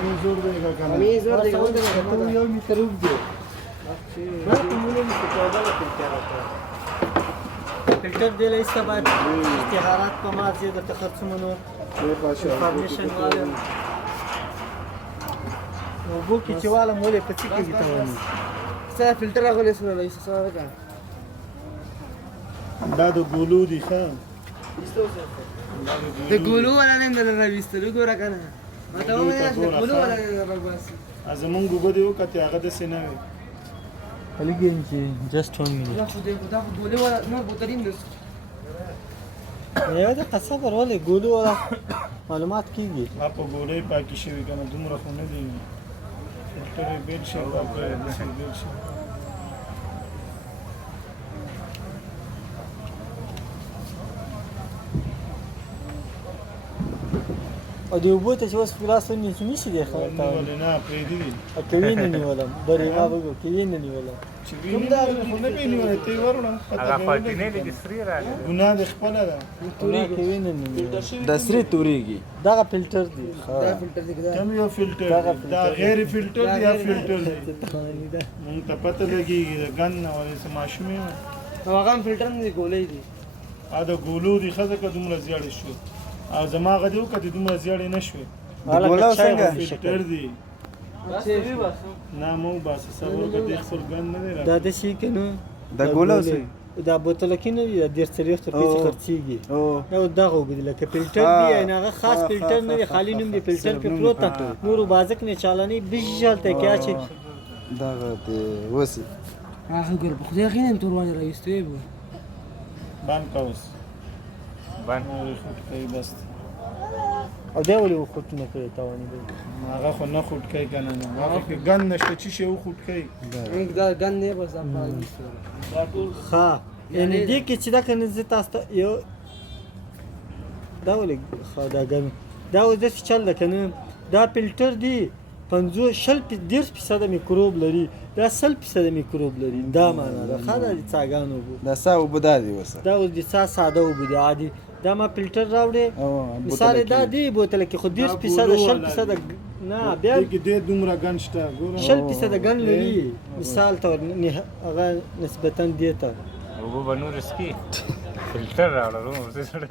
مې زور دی کنه مې زور دی ولته ته یو میټر وګورې ما ته مونږ نه ستوبه فلټر راته فلټر دی له سبب اشتهارات په ما زیات د خرڅمنو انفارمیشن والا وګو کې چې والا مولې په څه کې تا ونی څه فلټر راغلی سره لای څه راځه دا د ګولو دی ښه د ګولو ولا نه در راويستل ګوره کنه ما ته وایي د ګولو ولا نه راوباسي زمونږ ګوګو دی وکړه هغه د سینه وي Again, just 1 minute. دا ګولې ولا نه بوترین دس یو د قصبر ولې ګولو ولا معلومات کیږي ما په ګولې پاکي شوی کنه دومره خو نه دی فلټر بیل شي پاکه بیل شي او دی وبو ته چې اوس خلاص ونی چې نشي دی خو تا ولې نه پرې دی ا کوي نه نیولم بری ما وګو کوي نه نیولم چې ویني خو نه به نیولې ته ورونه هغه فاټینې دي سری راغلی ګناه د خپل ده توري کوي نه نیولم د سری توريږي دا فلټر دی دا فلټر دی کم یو فلټر دا غیر فلټر دی یا فلټر دی دا مونږ ته پته لګیږي د ګن او د ماشومې هغه فلټر نه دی ګولې دی ا د ګولو دی خزه که دومره زیړ شو او زما غدیو کته دومره زیړ نه شوي ګولا څنګه فلټر دی نه مو بس صبر کته خپل ګن نه دی دا د شي کنه د ګولا دا بوتل کې نه دی د ډیر سریخ ته پیسې خرڅيږي او یو دغه وګړي لکه فلټر دی نه هغه خاص فلټر نه دی خالی نوم دی فلټر په پروت نور بازک نه چالاني بجل ته کیا چې دغه دی وسی هغه ګر په خدای غینم توروانه راوستي بو بان کاوس باندې نو خود کوي بس او دا ولې وخت نه کوي تاواني دی هغه خو نه خود کوي کنه نه هغه کې ګن نشته چې شی خود کوي دا ګن نه بس دا ټول ها ان دې کې چې دا کنه زه تاسو ته یو دا ولې دا ګن دا و د چل کنه دا فلټر دی 50% میکروب لري دا 100% میکروب لري دا معنا دا خاله د څاګانو بو دا ساو بودادي وسه دا اوس د ساده وبو دی عادي دا ما فلټر راوړې مثال دا دی بوتل کې خو 10% 100% نه بیا کې دې دومره ګن شته ګوره 100% ګن لري مثال تور هغه نسبتا دی ته وګو بنور اسکی فلټر راوړو ورته سره